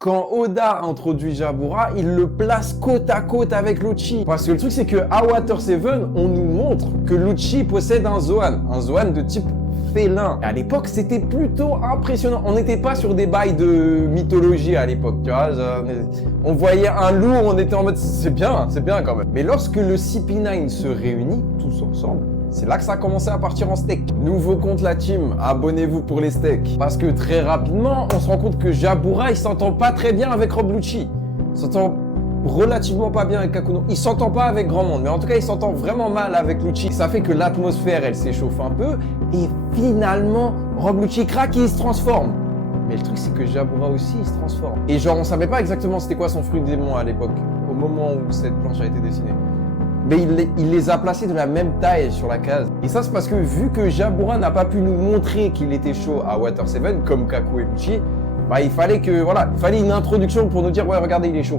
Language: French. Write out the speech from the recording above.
Quand Oda introduit Jabura, il le place côte à côte avec Lucci. Parce que le truc, c'est que à Water 7, on nous montre que Lucci possède un Zoan de type félin. Et à l'époque, c'était plutôt impressionnant. On n'était pas sur des bails de mythologie à l'époque, tu vois. On voyait un loup, on était en mode, c'est bien quand même. Mais lorsque le CP9 se réunit, tous ensemble, c'est là que ça a commencé à partir en steak. Nouveau compte la team, abonnez-vous pour les steaks. Parce que très rapidement, on se rend compte que Jabura, il s'entend pas très bien avec Rob Lucci. Il s'entend relativement pas bien avec Kakuno. Il s'entend pas avec grand monde, mais en tout cas, il s'entend vraiment mal avec Lucci. Ça fait que l'atmosphère, elle s'échauffe un peu. Et finalement, Rob Lucci craque et il se transforme. Mais le truc, c'est que Jabura aussi, il se transforme. Et genre, on savait pas exactement c'était quoi son fruit démon à l'époque, au moment où cette planche a été dessinée. Mais il les a placés de la même taille sur la case. Et ça, c'est parce que vu que Jabura n'a pas pu nous montrer qu'il était chaud à Water 7, comme Kaku et Lucci, bah il fallait une introduction pour nous dire, ouais, regardez, il est chaud.